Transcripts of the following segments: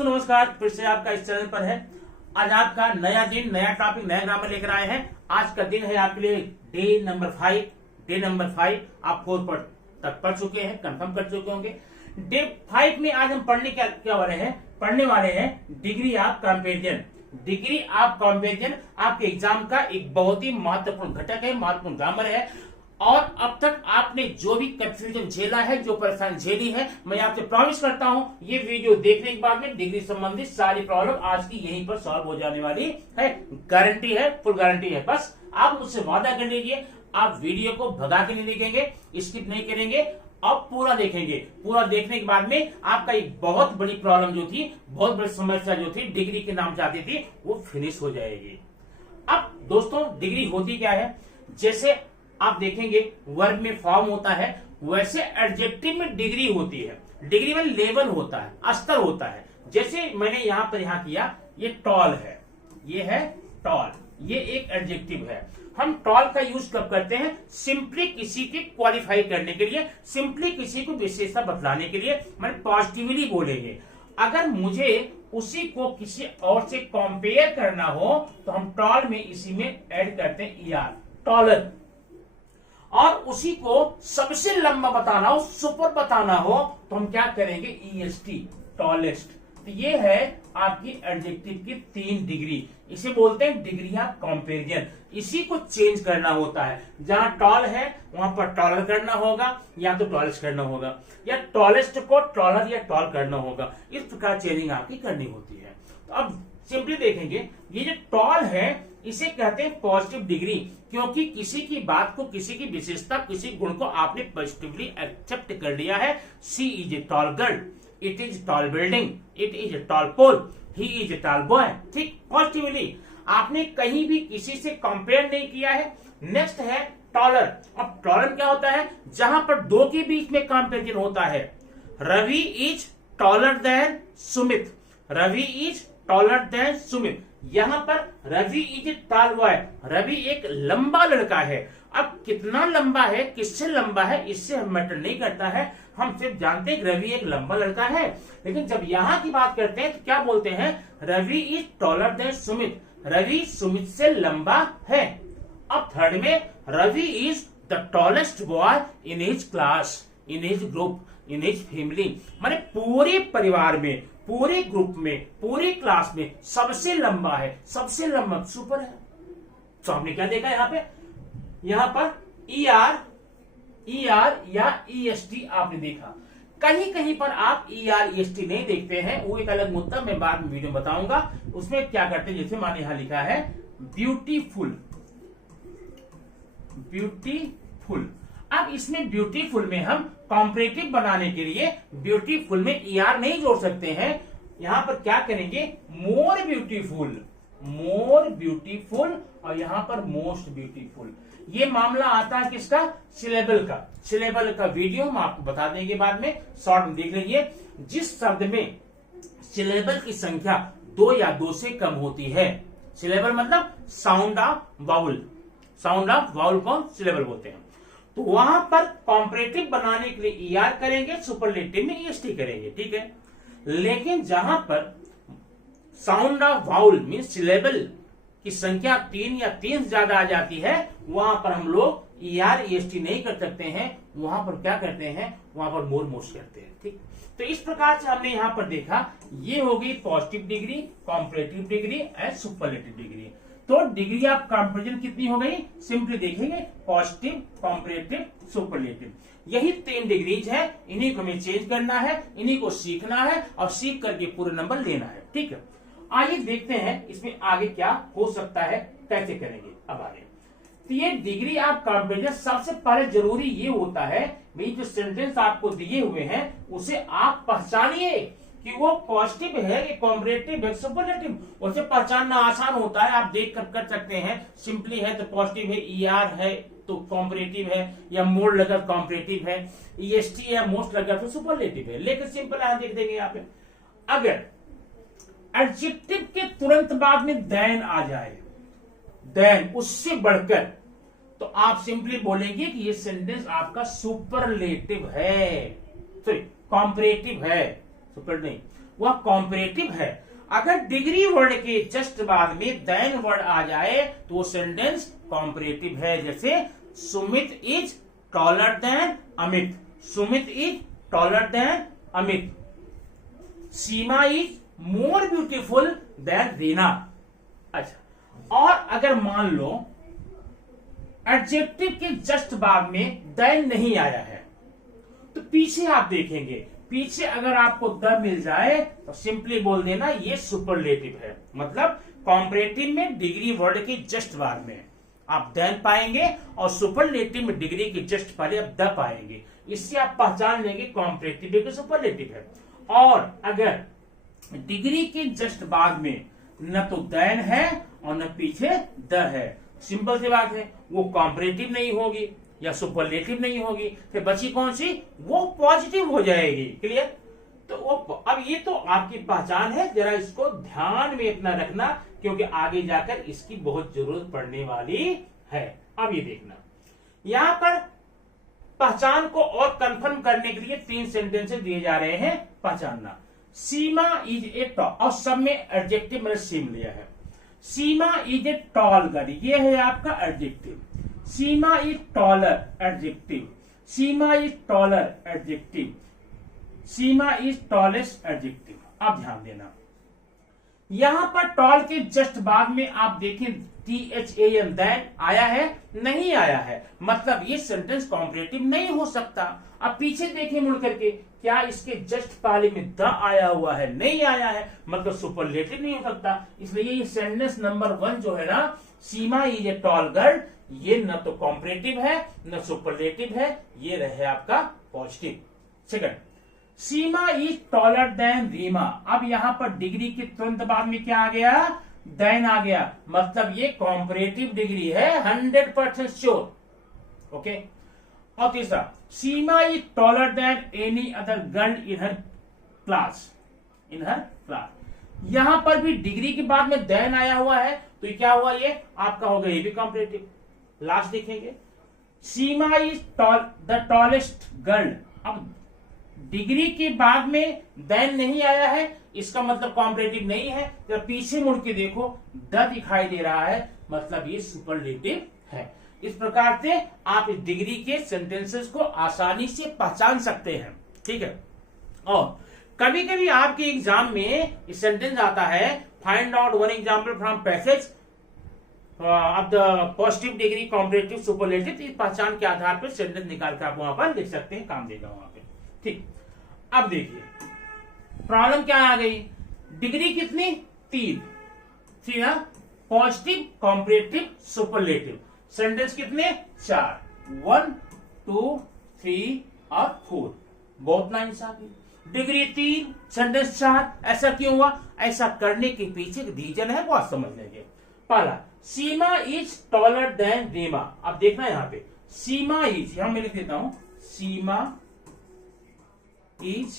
दोस्तों नमस्कार, फिर से आपका इस चैनल पर है। आज आपका नया दिन, नया टॉपिक, नया ग्रामर लेकर आए हैं। आज का दिन है आपके लिए डे नंबर 5। आप 4 तक पढ़ चुके हैं, कंफर्म कर चुके होंगे। डे 5 में आज हम पढ़ने वाले हैं degree of comparison. Degree of comparison आपके एग्जाम का एक बहुत ही महत्वपूर्ण घटक है, महत्वपूर्ण ग्रामर है। और अब तक आपने जो भी कंफ्यूजन झेला है, जो परेशानी झेली है, मैं आपसे प्रॉमिस करता हूं ये वीडियो देखने के बाद में डिग्री संबंधित सारी प्रॉब्लम आज की यहीं पर सॉल्व हो जाने वाली है। गारंटी है, फुल गारंटी है। बस आप मुझसे वादा कर लीजिए, आप वीडियो को भगा के नहीं देखेंगे, स्किप नहीं करेंगे, अब पूरा देखेंगे। पूरा देखने के बाद में आपका एक बहुत बड़ी प्रॉब्लम जो थी, बहुत बड़ी समस्या जो थी, डिग्री के नाम चाहती थी, वो फिनिश हो जाएगी। अब दोस्तों डिग्री होती क्या है? जैसे आप देखेंगे वर्ब में फॉर्म होता है, वैसे एडजेक्टिव में डिग्री होती है। डिग्री में लेवल होता है, स्तर होता है। जैसे मैंने यहां पर किया, ये टॉल है, ये है टॉल, ये एक एडजेक्टिव है। हम टॉल का यूज कब करते हैं? सिंपली किसी की क्वालिफाई करने के लिए, सिंपली किसी को विशेषता बतलाने के लिए, मैंने पॉजिटिवली बोलेंगे। अगर मुझे उसी को किसी और से कंपेयर करना हो तो हम टॉल में इसी में ऐड करते हैं ईआर, टॉलर। और उसी को सबसे लंबा बताना हो, सुपर बताना हो, तो हम क्या करेंगे? EST, tallest. तो ये है आपकी एडजेक्टिव की 3 डिग्री। इसे बोलते हैं डिग्री ऑफ कंपैरिजन। इसी को चेंज करना होता है। जहां टॉल है वहां पर टॉलर करना होगा, या तो टॉलेस्ट करना होगा, या टॉलेस्ट को टॉलर या टॉल करना होगा। इस प्रकार चेंजिंग आपकी करनी होती है। तो अब सिंपली देखेंगे, ये जो टॉल है इसे कहते हैं पॉजिटिव डिग्री, क्योंकि किसी की बात को, किसी की विशेषता, किसी गुण को आपने पॉजिटिवली एक्सेप्ट कर लिया है। She is a tall girl, it is tall building, it is a tall pole, he is a tall boy. ठीक, पॉजिटिवली आपने कहीं भी किसी से कंपेयर नहीं किया है। नेक्स्ट है टॉलर। अब टॉलर क्या होता है? जहां पर दो के बीच में कंपेरिजन होता है। Ravi is taller than Sumit, Ravi is taller than Sumit. यहां पर Ravi is a tall boy, Ravi एक लंबा लड़का है। अब कितना लंबा है, किससे लंबा है, इससे हम मैटर नहीं करता है। हम सिर्फ जानते हैं रवि एक लंबा लड़का है। लेकिन जब यहां की बात करते हैं तो क्या बोलते हैं? Ravi is taller than Sumit, Ravi Sumit से लंबा है। अब थर्ड में Ravi is the tallest boy in his class, in his group, in his family. माने पूरे परिवार में, पूरे ग्रुप में, पूरी क्लास में सबसे लंबा है, सबसे लंबा सुपर है। तो हमने क्या देखा यहां पर ईआर या ईएसटी आपने देखा। कहीं कहीं पर आप ईआर ईएसटी नहीं देखते हैं, वो एक अलग मुद्दा, मैं बाद में वीडियो बताऊंगा। उसमें क्या करते हैं, जैसे माने यहां लिखा है ब्यूटीफुल, ब्यूटीफुल। अब इसमें ब्यूटीफुल में हम कॉम्परेटिव बनाने के लिए ब्यूटीफुल में ईआर नहीं जोड़ सकते हैं। यहां पर क्या करेंगे? मोर ब्यूटीफुल, मोर ब्यूटीफुल, और यहां पर मोस्ट ब्यूटीफुल। ये मामला आता है किसका? सिलेबल का। सिलेबल का वीडियो हम आपको बता देंगे बाद में, शॉर्ट में देख लीजिए। जिस शब्द में सिलेबल की संख्या 2 या 2 से कम होती है, सिलेबल मतलब sound of vowel, sound of vowel को सिलेबल बोलते हैं। तो वहां पर कॉम्परेटिव बनाने के लिए ईआर करेंगे, सुपरलेटिव में ईएसटी करेंगे, ठीक है। लेकिन जहां पर sound of vowel mean syllable की संख्या 3 या 3 से ज्यादा आ जाती है, वहां पर हम लोग ईआर ईएसटी नहीं कर सकते हैं। वहां पर क्या करते हैं? वहां पर मोर मोस्ट करते हैं, ठीक। तो इस प्रकार से हमने यहां पर देखा, ये हो गई positive degree, comparative degree and superlative degree. तो डिग्री ऑफ कंपैरिजन कितनी हो गई? सिंपली देखेंगे, पॉजिटिव, कॉम्परेटिव, सुपरलेटिव। यही 3 डिग्रीज है। इन्हीं को हमें चेंज करना है, इन्हीं को सीखना है, और सीख करके पूरे नंबर लेना है, ठीक है। आइए देखते हैं इसमें आगे क्या हो सकता है, कैसे करेंगे अब आगे। तो ये डिग्री ऑफ कंपैरिजन सबसे पहले जरूरी ये होता है, भाई जो सेंटेंस आपको दिए हुए हैं उसे आप पहचानिए कि वो पॉजिटिव है कि कॉम्परेटिव है, सुपरलेटिव। उसे पहचानना आसान होता है, आप देख कर सकते हैं। सिंपली है तो पॉजिटिव है, ईआर है तो कॉम्परेटिव है, या मोर लगा कॉम्परेटिव है, ईएसटी या मोस्ट लगा तो सुपरलेटिव है। लेकिन सिंपल है, देख देंगे यहाँ पे। अगर एडजेक्टिव के तुरंत बाद में देन आ जाए, देन उससे बढ़कर, तो आप सिंपली बोलेंगे कि ये सेंटेंस आपका सुपरलेटिव है, सॉरी कॉम्परेटिव है, सुपर नहीं, वह कॉम्परेटिव है। अगर डिग्री वर्ड के जस्ट बाद में देन वर्ड आ जाए तो वो सेंटेंस कॉम्परेटिव है। जैसे Sumit is taller then Amit, Sumit is taller then Amit. Seema is more beautiful then Reena. अच्छा, और अगर मान लो एडजेक्टिव के जस्ट बाद में देन नहीं आया है तो पीछे आप देखेंगे, पीछे अगर आपको द मिल जाए तो सिंपली बोल देना ये सुपरलेटिव है। मतलब कॉम्परेटिव में डिग्री वर्ड के जस्ट बाद में आप देन पाएंगे और सुपरलेटिव में डिग्री के जस्ट पहले आप द पाएंगे। इससे आप पहचान लेंगे कॉम्परेटिव के सुपरलेटिव है। और अगर डिग्री के जस्ट बाद में न तो देन है और न पीछे द है, सिंपल सी बात है, वो कॉम्परेटिव नहीं होगी या सुपरलेटिव नहीं होगी, फिर बची कौन सी, वो पॉजिटिव हो जाएगी। क्लियर? तो वो अब ये तो आपकी पहचान है, जरा इसको ध्यान में अपना रखना क्योंकि आगे जाकर इसकी बहुत जरूरत पड़ने वाली है। अब ये देखना, यहां पर पहचान को और कंफर्म करने के लिए 3 सेंटेंसेस दिए जा रहे हैं पहचानना। सीमा इज ए टॉल, और सब में एडजेक्टिव मैंने सीम लिया है। सीमा इज ए टॉल गर्ल, ये है आपका adjective. Seema is taller adjective, Seema is taller adjective, Seema is tallest adjective. अब ध्यान देना, यहां पर टॉल के जस्ट बाद में आप देखें THAN देन आया है, नहीं आया है, मतलब ये सेंटेंस कॉम्परेटिव नहीं हो सकता। अब पीछे देखें मुड़ करके, क्या इसके जस्ट पहले में द आया हुआ है, नहीं आया है, मतलब सुपरलेटिव नहीं हो सकता। इसलिए ये सेंटेंस नंबर 1 जो है ना, सीमा इज ए टॉल गर्ल, ये न तो कॉम्परेटिव है न सुपरलेटिव है, ये रहे आपका positive. Second, Seema is taller than Reema. अब यहां पर डिग्री के तुरंत बाद में क्या आ गया, देन आ गया, मतलब ये कॉम्परेटिव डिग्री है 100% श्योर। ओके। और तीसरा, Seema is taller than any other girl in her class, in her class. यहां पर भी डिग्री के बाद में देन आया हुआ है तो ये क्या हुआ, ये आपका हो गया, ये भी कॉम्परेटिव। लास्ट देखेंगे, Seema is the tallest girl. अब डिग्री के बाद में देन नहीं आया है, इसका मतलब कॉम्परेटिव नहीं है। जब पीछे मुड़ के देखो द दिखाई दे रहा है, मतलब ये सुपरलेटिव है। इस प्रकार से आप इस डिग्री के सेंटेंसेस को आसानी से पहचान सकते हैं। ठीक है। और कभी कभी आपके एग्जाम में इस सेंटेंस आता है, find out one example from passage of the positive degree comparative superlative. इस पहचान के आधार पर सेंटेंस निकाल कर आप वहां पर लिख सकते हैं, काम देगा वहां पे। ठीक। अब देखिए प्रॉब्लम क्या आ गई, डिग्री कितनी, 3 थी ना, पॉजिटिव कॉम्परेटिव सुपरलेटिव। सेंटेंस कितने, 4, 1 2 3 और 4। बहुत नाइंसाफी, डिग्री 3 सेंटेंस 4, ऐसा क्यों हुआ? ऐसा करने के पीछे रीजन है, वो आप समझ लेंगे। पहला, सीमा इज टॉलर देन रीमा। अब देखना यहां पे, सीमा इज, यहां मैं लिख देता हूं, सीमा इज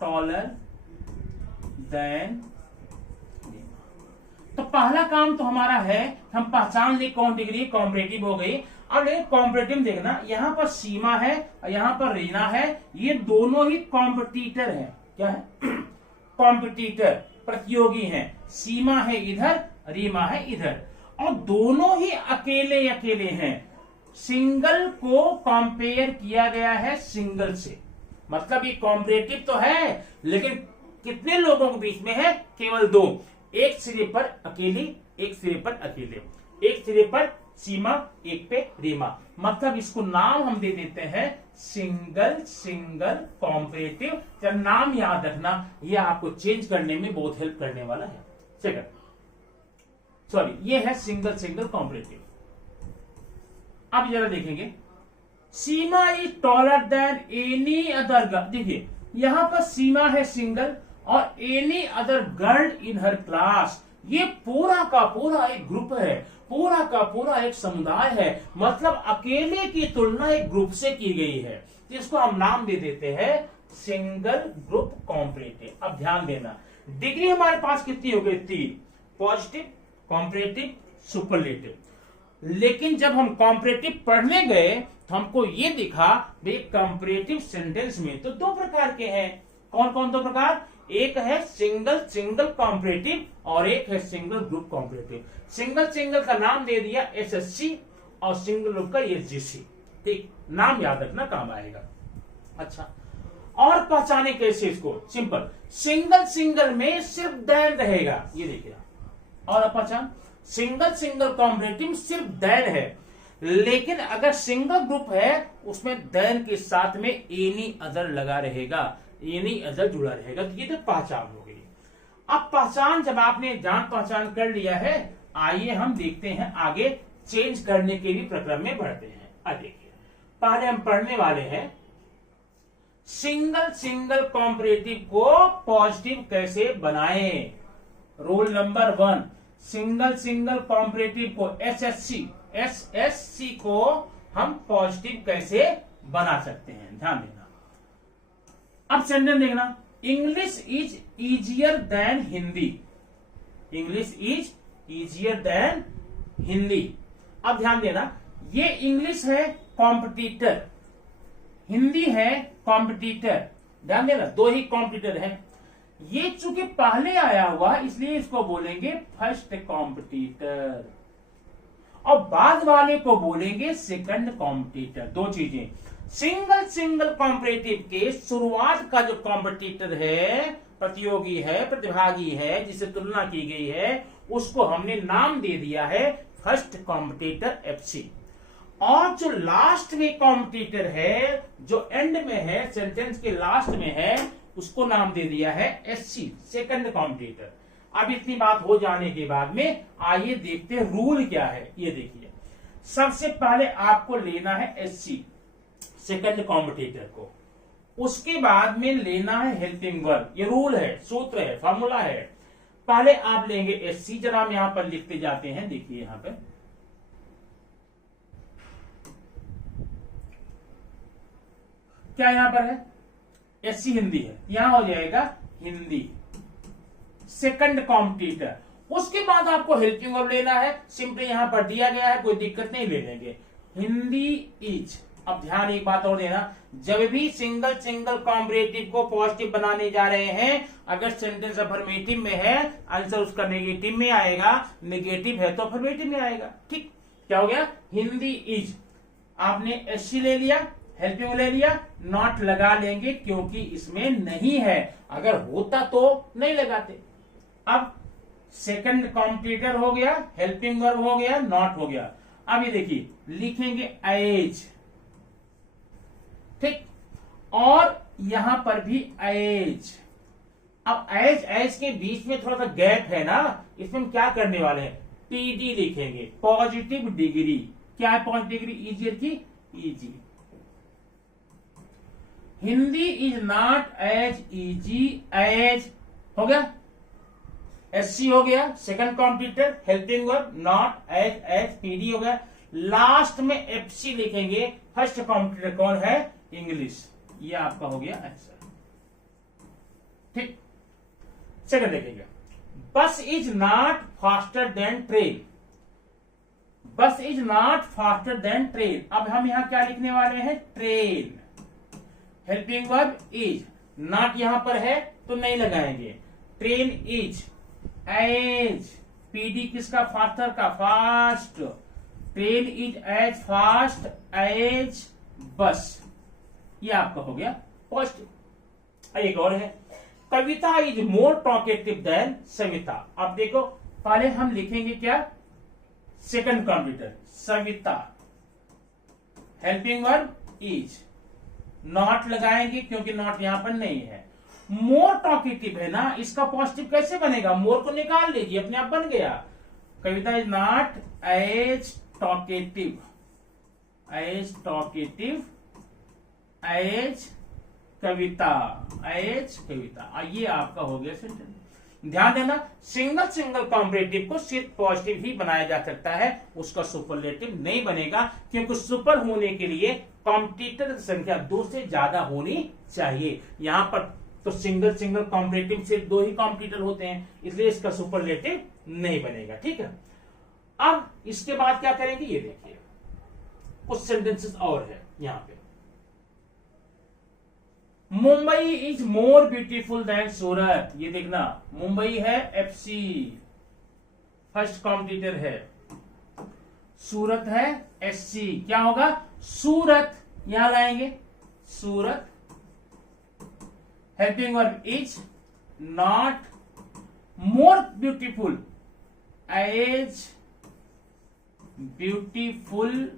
टॉलर देन। तो पहला काम तो हमारा है, हम पहचान ले कौन डिग्री कॉम्परेटिव हो गई। अब कॉम्परेटिव देखना, यहां पर सीमा है और यहां पर रीना है, ये दोनों ही कॉम्पिटिटर है। क्या है? कॉम्पिटिटर, प्रतियोगी हैं। सीमा है इधर, रीमा है इधर, और दोनों ही अकेले अकेले हैं। सिंगल को कंपेयर किया गया है सिंगल से, मतलब ये कॉम्परेटिव तो है लेकिन कितने लोगों के बीच में है, केवल 2। एक सिरे पर अकेली, एक सिरे पर अकेले, एक सिरे पर सीमा, एक पे रीमा, मतलब इसको नाम हम दे देते हैं सिंगल सिंगल कॉम्परेटिव। जब नाम याद रखना, यह आपको चेंज करने में बहुत हेल्प करने वाला है। सेकंड, सॉरी, ये है सिंगल सिंगल कॉम्परेटिव। अब जरा देखेंगे, Seema is taller than any other girl. देखिए यहां पर सीमा है सिंगल और any other girl in her class, ये पूरा का पूरा एक ग्रुप है, पूरा का पूरा एक समुदाय है, मतलब अकेले की तुलना एक ग्रुप से की गई है, जिसको हम नाम दे देते हैं सिंगल ग्रुप कॉम्परेटिव। अब ध्यान देना, डिग्री हमारे पास कितनी हो गई, 3, पॉजिटिव कॉम्परेटिव सुपरलेटिव। लेकिन जब हम कॉम्परेटिव पढ़ने गए तो हमको ये दिखा भाई कंपैरेटिव सेंटेंस में तो 2 प्रकार के हैं, कौन कौन दो प्रकार, एक है सिंगल सिंगल कॉम्परेटिव और एक है single group comparative. Single single का नाम दे दिया एसएससी और सिंगल ग्रुप का एसजीसी। ठीक, नाम याद रखना, काम आएगा। अच्छा, और पहचाने कैसे इसको, सिंपल, सिंगल सिंगल में सिर्फ दैन रहेगा, ये देखिए। और पहचान, सिंगल सिंगल कॉम्परेटिव सिर्फ दैन है, लेकिन अगर सिंगल ग्रुप है उसमें दैन के साथ में एनी अदर लगा रहेगा, एनी अदर जुड़ा रहेगा। तो ये तो पहचान हो गई। अब पहचान जब आपने जान पहचान कर लिया है, आइए हम देखते हैं आगे चेंज करने के भी प्रक्रम में बढ़ते हैं। अब देखिए, पहले हम पढ़ने वाले हैं सिंगल सिंगल कॉम्परेटिव को पॉजिटिव कैसे बनाएं। Rule number 1, single single comparative को एसएससी को हम पॉजिटिव कैसे बना सकते हैं, ध्यान देना। अब सेंटेंस देखना, English is easier than Hindi. English is easier than Hindi. अब ध्यान देना, ये इंग्लिश है कॉम्पिटिटर, हिंदी है कॉम्पिटिटर। ध्यान देना, दो ही कॉम्पिटिटर हैं। ये चूंकि पहले आया हुआ इसलिए इसको बोलेंगे फर्स्ट कॉम्पिटिटर और बाद वाले को बोलेंगे सेकंड कॉम्पिटिटर। दो चीजें, सिंगल सिंगल कॉम्परेटिव के शुरुआत का जो कॉम्पिटिटर है, प्रतियोगी है, प्रतिभागी है, जिसे तुलना की गई है, उसको हमने नाम दे दिया है फर्स्ट कॉम्पिटिटर एफसी। और जो लास्ट में कॉम्पिटिटर है, जो एंड में है, सेंटेंस के लास्ट में है, उसको नाम दे दिया है एससी, सेकंड कॉम्पिटिटर। अब इतनी बात हो जाने के बाद में आइए देखते हैं रूल क्या है। ये देखिए, सबसे पहले आपको लेना है एससी, सेकंड कॉम्पिटिटर को, उसके बाद में लेना है हेल्पिंग वर्ब। ये रूल है, सूत्र है, फॉर्मूला है। पहले आप लेंगे एससी, जरा हम यहां पर लिखते जाते हैं। देखिए यहां पर क्या यहां पर है, एससी हिंदी है, यहां हो जाएगा हिंदी सेकंड कॉम्पिटिटर। उसके बाद आपको हेल्पिंग वर्ब लेना है, सिंपली यहां पर दिया गया है, कोई दिक्कत नहीं, ले लेंगे हिंदी इज। अब ध्यान एक बात और देना, जब भी सिंगल सिंगल कॉम्परेटिव को पॉजिटिव बनाने जा रहे हैं, अगर सेंटेंस अफर्मेटिव में है आंसर उसका नेगेटिव में आएगा, नेगेटिव है तो अफर्मेटिव में आएगा। ठीक, क्या हो गया, हिंदी इज। आपने एससी ले लिया, हेल्पिंग ले लिया, नॉट लगा लेंगे क्योंकि इसमें नहीं है, अगर होता तो नहीं लगाते। अब सेकंड कॉम्पिटिटर हो गया, हेल्पिंग वर्ब हो गया, नॉट हो गया। अब ये देखिए, लिखेंगे एज। ठीक, और यहां पर भी एज। अब एज एज के बीच में थोड़ा सा गैप है ना, इसमें हम क्या करने वाले हैं, पीडी लिखेंगे, पॉजिटिव डिग्री। क्या है पॉजिटिव डिग्री, इजियर की easy. Hindi is not as easy as, हो गया, एससी हो गया, second competitor, helping verb, not as as, PD हो गया। लास्ट में एफसी लिखेंगे, फर्स्ट कॉम्पिटिटर कौन है, इंग्लिश। ये आपका हो गया आंसर। ठीक, सेकंड देखेंगे, bus is not faster than train. Bus is not faster than train. अब हम यहां क्या लिखने वाले हैं, train. Helping verb is, not यहां पर है तो नहीं लगाएंगे, ट्रेन इज एज, पीडी किसका, फास्टर का, fast. Train is as fast as bus. ये आपका हो गया पॉजिटिव। एक और है, Kavita is more talkative than Savita. अब देखो, पहले हम लिखेंगे क्या, second competitor Savita, helping verb is, not लगाएंगे क्योंकि नॉट यहां पर नहीं है। मोर टॉकेटिव है ना, इसका पॉजिटिव कैसे बनेगा, मोर को निकाल लीजिए, अपने आप बन गया। Kavita is not as talkative, as talkative as Kavita, as Kavita. ये आपका हो गया सेंटेंस। ध्यान देना, सिंगल सिंगल कॉम्परेटिव को सिर्फ पॉजिटिव ही बनाया जा सकता है, उसका सुपरलेटिव नहीं बनेगा, क्योंकि सुपर होने के लिए कॉम्पिटिटर की संख्या 2 से ज्यादा होनी चाहिए। यहां पर तो सिंगल सिंगल कॉम्परेटिव सिर्फ 2 ही कॉम्पिटिटर होते हैं, इसलिए इसका सुपरलेटिव नहीं बनेगा। ठीक है, अब इसके बाद क्या करेंगे, ये देखिए, कुछ सेंटेंसेस और है यहां पे। Mumbai is more beautiful than Surat. ये देखना, मुंबई है एफसी, फर्स्ट कॉम्पिटिटर है, सूरत है एससी, क्या होगा सूरत, यहां लाएंगे Surat. Helping verb is not more beautiful as beautiful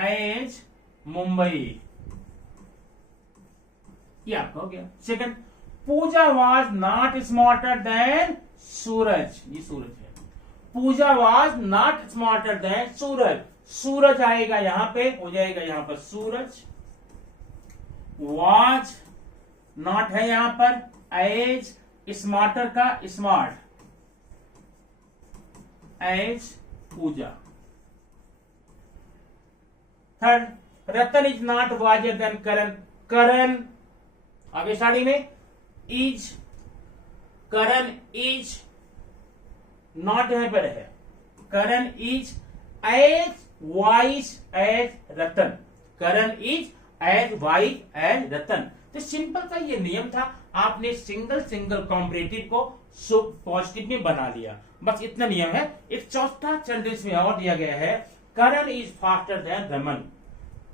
as Mumbai, ये आपका हो गया। Second, Pooja was not smarter than Suraj, ये सूरज है, Pooja was not smarter than Suraj, Suraj आएगा यहां पे, हो जाएगा यहां पर सूरज, वाज नॉट है यहां पर, एज स्मार्टर का smart, as Pooja. Third, Ratan is not wiser than Karan, Karan आगे स्टार्टिंग में इज, करण इज नॉट यहां पर है, Karan is as wise as Ratan, Karan is as wise as Ratan. तो सिंपल का ये नियम था, आपने सिंगल सिंगल कॉम्परेटिव को पॉजिटिव में बना लिया, बस इतना नियम है। एक चौथा सेंटेंस में और दिया गया है, Karan is faster than Raman,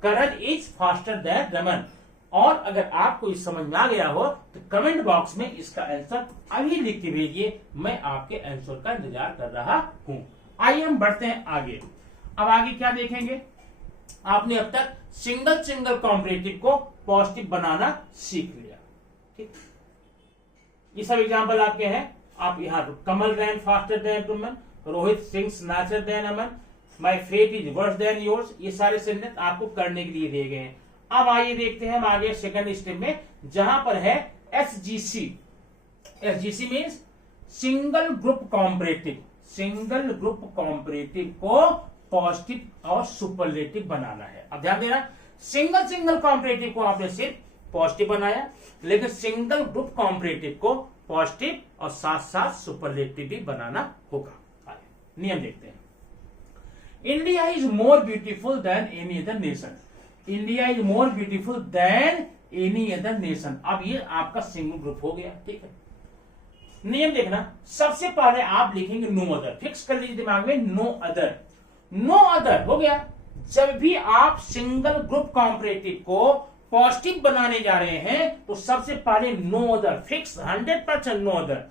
Karan is faster than Raman. और अगर आपको इस समझ में आ गया हो तो कमेंट बॉक्स में इसका आंसर अभी लिख के भेजिए, मैं आपके आंसर का इंतजार कर रहा हूं। आइए हम बढ़ते हैं आगे। अब आगे क्या देखेंगे, आपने अब तक सिंगल सिंगल कॉम्परेटिव को पॉजिटिव बनाना सीख लिया, ठीक। ये सब एग्जाम्पल आपके हैं, आप यहाँ Kamal ran faster than Raman, Rohit Singh snatcher than Aman, my fate is worse than yours, ये सारे सेंटेंस आपको करने के लिए दिए गए हैं। अब आइए देखते हैं हम आगे सेकंड स्टेप में, जहां पर है SGC. SGC means single group comparative, single group comparative को पॉजिटिव और सुपरलेटिव बनाना है। अब ध्यान देना, सिंगल सिंगल कॉम्परेटिव को आपने सिर्फ पॉजिटिव बनाया, लेकिन सिंगल ग्रुप कॉम्परेटिव को पॉजिटिव और साथ साथ सुपरलेटिव भी बनाना होगा। नियम देखते हैं। India is more beautiful then any other nation, India is more beautiful then any other nation. अब ये आपका सिंगल ग्रुप हो गया, ठीक है। नियम देखना, सबसे पहले आप लिखेंगे नो अदर, फिक्स कर लीजिए दिमाग में, नो अदर, नो अदर हो गया। जब भी आप सिंगल ग्रुप कॉम्परेटिव को पॉजिटिव बनाने जा रहे हैं तो सबसे पहले no other, fix 100% no other.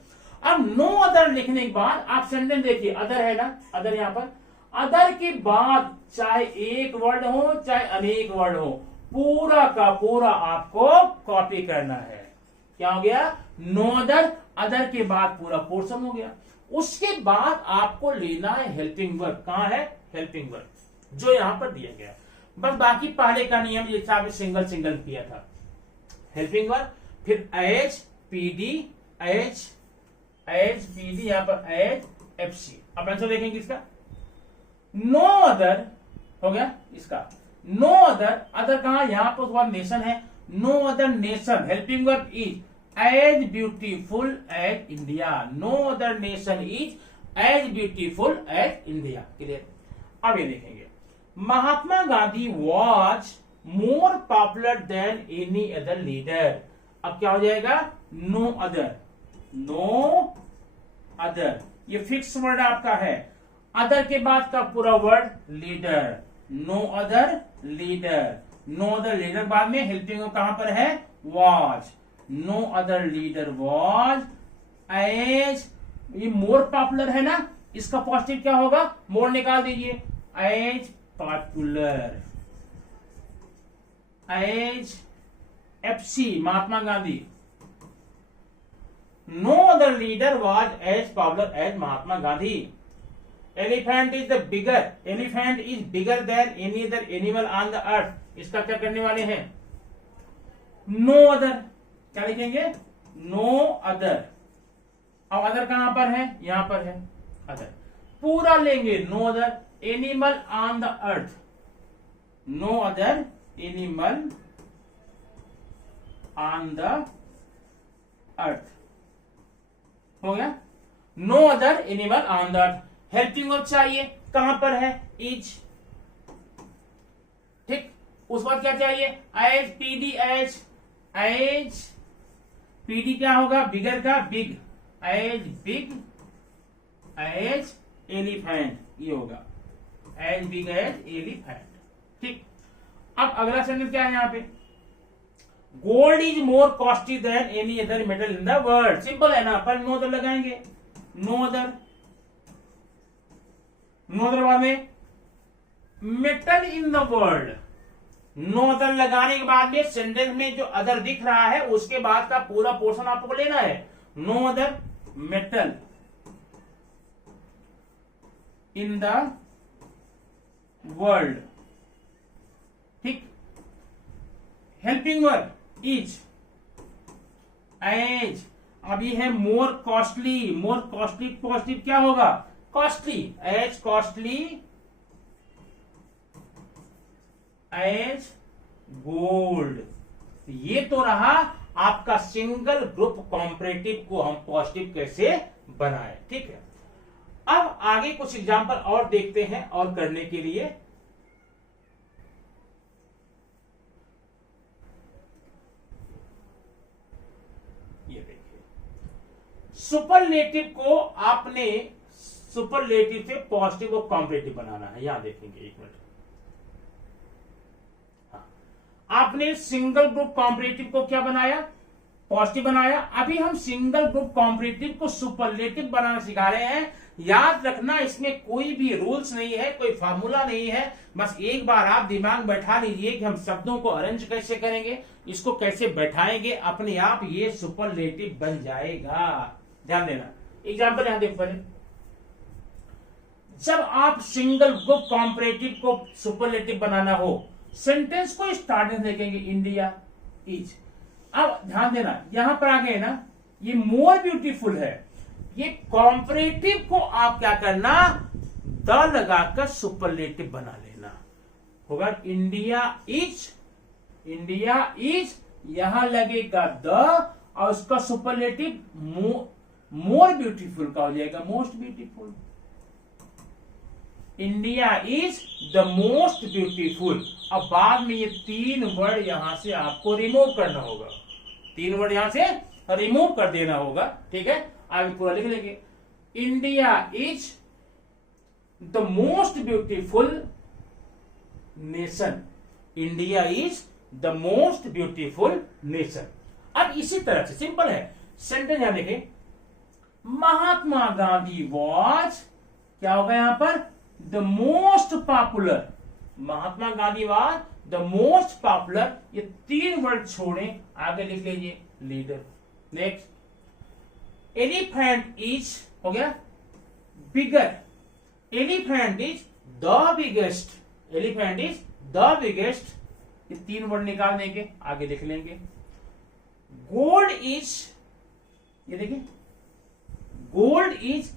अब नो अदर लिखने के बाद आप सेंटेंस देखिए, अदर है ना, अदर यहां पर, अदर के बाद चाहे एक वर्ड हो चाहे अनेक वर्ड हो, पूरा का पूरा आपको कॉपी करना है। क्या हो गया, नो अदर, अदर के बाद पूरा पोर्शन हो गया। उसके बाद आपको लेना है हेल्पिंग वर्ब, कहां है हेल्पिंग वर्ब, जो यहां पर दिया गया। बस बाकी पहले का नियम जैसा आपने सिंगल सिंगल किया था, हेल्पिंग वर्ब, फिर as PD, as as PD, यहां पर एज एफसी। अब आंसर देखेंगे इसका, नो अदर हो गया इसका, नो अदर, अदर कहां, यहां पर उसके बाद नेशन है, no other nation, helping verb is as beautiful as India, no other nation is as beautiful as India. Clear. अब ये देखेंगे, Mahatma Gandhi was more popular than any other leader. अब क्या हो जाएगा, नो अदर, नो अदर, ये fix word आपका है, अदर के बाद का पूरा word leader, no other leader, no other leader बाद में हेल्पिंग कहां पर है, was, no other leader was as, ये मोर पॉपुलर है ना, इसका पॉजिटिव क्या होगा, मोर निकाल दीजिए, as popular, as FC Mahatma Gandhi, no other leader was as popular as Mahatma Gandhi. Elephant is the bigger, elephant is bigger than any other animal on the earth. इसका क्या करने वाले हैं, नो अदर, क्या लिखेंगे, नो अदर। अब अदर कहां पर है, यहां पर है अदर, पूरा लेंगे, no other animal on the earth, no other animal on the earth, हो गया, no other animal on the earth. Helping verb चाहिए, कहां पर है, इज, ठीक। उस बाद क्या चाहिए, as PD, as as PD क्या होगा, बिगर का big, as big as elephant, ये होगा एज बिग एज एलिफेंट। ठीक, अब अगला सेंटेंस क्या है यहाँ पे, gold is more costly than any other metal in the world. Simple है ना, पर नो अदर लगाएंगे, नो अदर, नो अदर बाद में metal in the world, no other लगाने के बाद में सेंटेंस में जो अदर दिख रहा है उसके बाद का पूरा पोर्शन आपको लेना है, no other metal in the world. ठीक, हेल्पिंग वर्ब इज एज, अब ये है more costly, more costly positive क्या होगा, costly, as costly as gold. ये तो रहा आपका सिंगल ग्रुप कॉम्परेटिव को हम पॉजिटिव कैसे बनाए। ठीक है, अब आगे कुछ एग्जांपल और देखते हैं और करने के लिए ये देखिए, सुपरलेटिव को आपने सुपरलेटिव से पॉजिटिव और कॉम्परेटिव बनाना है। यहां देखेंगे, एक मिनट, आपने सिंगल ग्रुप कॉम्परेटिव को क्या बनाया, पॉजिटिव बनाया। अभी हम सिंगल ग्रुप कॉम्परेटिव को सुपरलेटिव बनाना सिखा रहे हैं। याद रखना, इसमें कोई भी रूल्स नहीं है, कोई फार्मूला नहीं है, बस एक बार आप दिमाग बैठा लीजिए कि हम शब्दों को अरेंज कैसे करेंगे, इसको कैसे बैठाएंगे, अपने आप ये सुपरलेटिव बन जाएगा। ध्यान देना, एग्जाम्पल यहां देखो पहले, जब आप सिंगल ग्रुप कॉम्परेटिव को सुपरलेटिव बनाना हो, सेंटेंस को स्टार्टिंग देखेंगे इंडिया इज। अब ध्यान देना, यहां पर आ गए ना, ये मोर ब्यूटीफुल है, ये कॉम्परेटिव को आप क्या करना, द लगाकर सुपरलेटिव बना लेना होगा। इंडिया इज, इंडिया इज, यहां लगेगा द और उसका सुपरलेटिव मोर ब्यूटीफुल का हो जाएगा most beautiful. India is the most beautiful. अब बाद में ये तीन वर्ड यहां से आपको रिमूव करना होगा, तीन वर्ड यहां से रिमूव कर देना होगा। ठीक है, आगे पूरा लिख लेंगे, India is the most beautiful nation, India is the most beautiful nation. अब इसी तरह से सिंपल है सेंटेंस, यहां देखें, महात्मा गांधी वॉज, क्या होगा यहां पर, the most popular, Mahatma Gandhi was the most popular. ये तीन वर्ड छोड़ें, आगे लिख लीजिए लीडर। नेक्स्ट, एलिफेंट इज हो गया bigger, elephant is the biggest, elephant is the biggest. ये तीन वर्ड निकाल देंगे, आगे लिख लेंगे। गोल्ड इज, ये देखिए, गोल्ड इज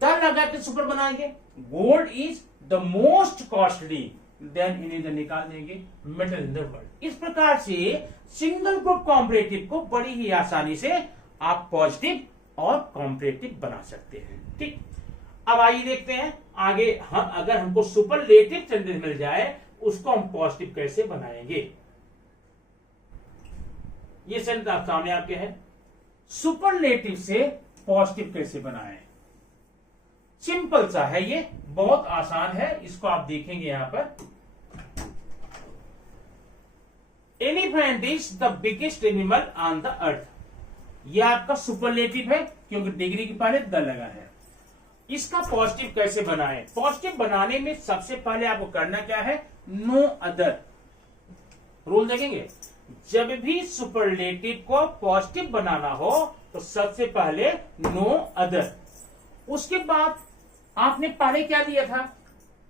द लगा के सुपर बनाएंगे, gold is the most costly, then इन्हें निकाल देंगे मेटल इन द वर्ल्ड। इस प्रकार से सिंगल ग्रुप कॉम्परेटिव को बड़ी ही आसानी से आप पॉजिटिव और कॉम्परेटिव बना सकते हैं। ठीक, अब आइए देखते हैं आगे, हम अगर हमको सुपरलेटिव सेंटेंस मिल जाए उसको हम पॉजिटिव कैसे बनाएंगे। ये सेंटेंस आप सामने आपके हैं, सुपरलेटिव से पॉजिटिव कैसे बनाएं। सिंपल सा है, ये बहुत आसान है, इसको आप देखेंगे यहां पर। Elephant is the biggest animal on the अर्थ, यह आपका सुपरलेटिव है क्योंकि डिग्री के पहले द लगा है। इसका पॉजिटिव कैसे बनाएं, पॉजिटिव बनाने में सबसे पहले आपको करना क्या है, नो अदर रूल देखेंगे। जब भी सुपरलेटिव को पॉजिटिव बनाना हो तो सबसे पहले नो अदर, उसके बाद आपने पहले क्या लिया था,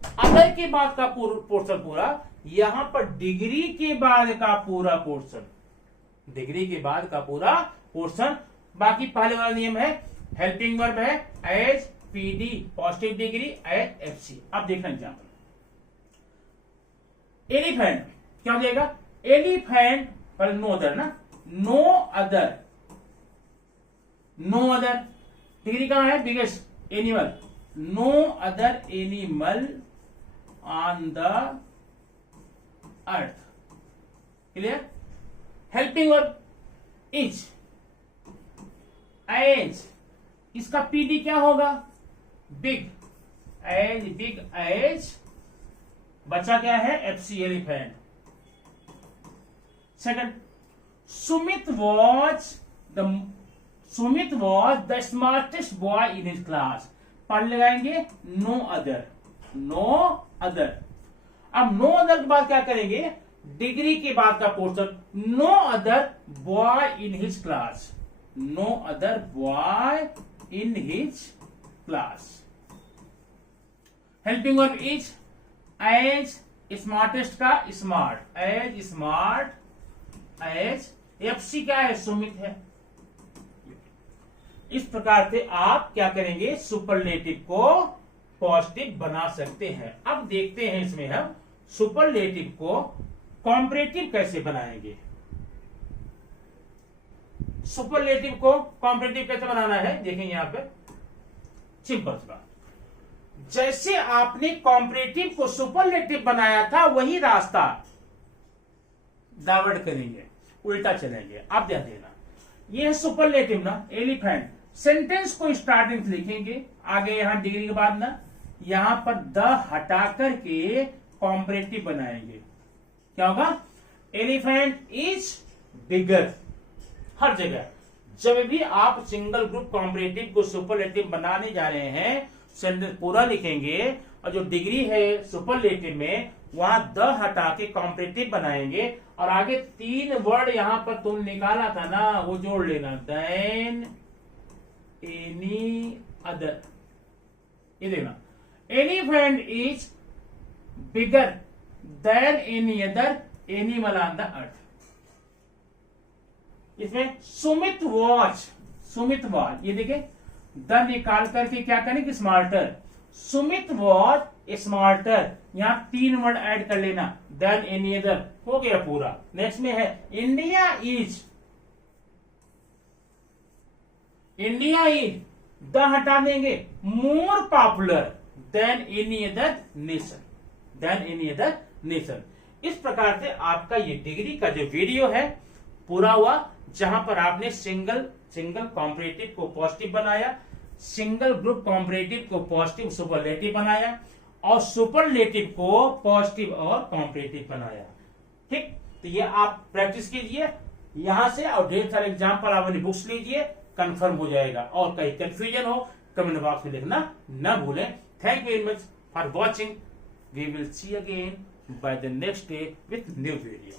अदर के बाद का पोर्शन पूरा, यहां पर डिग्री के बाद का पूरा पोर्शन, डिग्री के बाद का पूरा पोर्शन। बाकी पहले वाला नियम है, हेल्पिंग वर्ब है as PD positive degree as FC. अब देखना एग्जाम्पल, एलिफेंट क्या हो जाएगा, एलिफेंट पर नो अदर ना, no other, no other, degree कहां है, biggest animal, no other animal on the earth. Clear, helping verb is, as, इसका पीडी क्या होगा, बिग, एज बिग एज, बच्चा क्या है, FC elephant. Second, Sumit was the smartest boy in his class, पढ़ लगाएंगे नो अदर, नो अदर। अब no other के बाद क्या करेंगे, डिग्री के बाद का portion, no other boy in his class, no other boy in his class. Helping verb is, as smartest का स्मार्ट, एज स्मार्ट, एज एफसी क्या है, सुमित है। इस प्रकार से आप क्या करेंगे, सुपरलेटिव को पॉजिटिव बना सकते हैं। अब देखते हैं इसमें हम सुपरलेटिव को कॉम्परेटिव कैसे बनाएंगे। सुपरलेटिव को कॉम्परेटिव कैसे बनाना है, देखेंगे यहां पे सिंपल सी बात। जैसे आपने कॉम्परेटिव को सुपरलेटिव बनाया था, वही रास्ता डाइवर्ट करेंगे, उल्टा चलेंगे। आप ध्यान देना, ये है सुपरलेटिव ना, एलिफेंट। सेंटेंस को स्टार्टिंग से लिखेंगे, आगे यहां डिग्री के बाद ना यहां पर द हटा करके कॉम्परेटिव बनाएंगे। क्या होगा, एलिफेंट इज बिगर। हर जगह जब भी आप सिंगल ग्रुप कॉम्परेटिव को सुपरलेटिव बनाने जा रहे हैं, सेंटेंस पूरा लिखेंगे और जो डिग्री है सुपरलेटिव में वहां द हटा के कॉम्परेटिव बनाएंगे और आगे 3 वर्ड यहां पर तुम निकाला था ना, वो जोड़ लेना, देन, एनी अदर। ये देखना, elephant is bigger than any other animal on the अर्थ। इसमें सुमित वॉज, ये देखिए द निकाल करके क्या करेंगे, स्मार्टर। सुमित वॉज स्मार्टर, यहां 3 वर्ड ऐड कर लेना, देन एनी अदर, हो गया पूरा। नेक्स्ट में है इंडिया इज, द हटा देंगे, more popular than any other nation, इस प्रकार से आपका ये डिग्री का जो वीडियो है पूरा हुआ, जहां पर आपने सिंगल कॉम्परेटिव को पॉजिटिव बनाया, सिंगल ग्रुप कॉम्परेटिव को पॉजिटिव सुपरलेटिव बनाया और सुपरलेटिव को पॉजिटिव और कॉम्परेटिव बनाया। ठीक, तो ये आप प्रैक्टिस कीजिए यहां से और ढेर सारे एग्जाम्पल आप अपनी बुक्स लीजिए, कंफर्म हो जाएगा। और कहीं कंफ्यूजन हो कमेंट बॉक्स में लिखना न भूलें। Thank you very much for watching. We will see again by the next day with new video.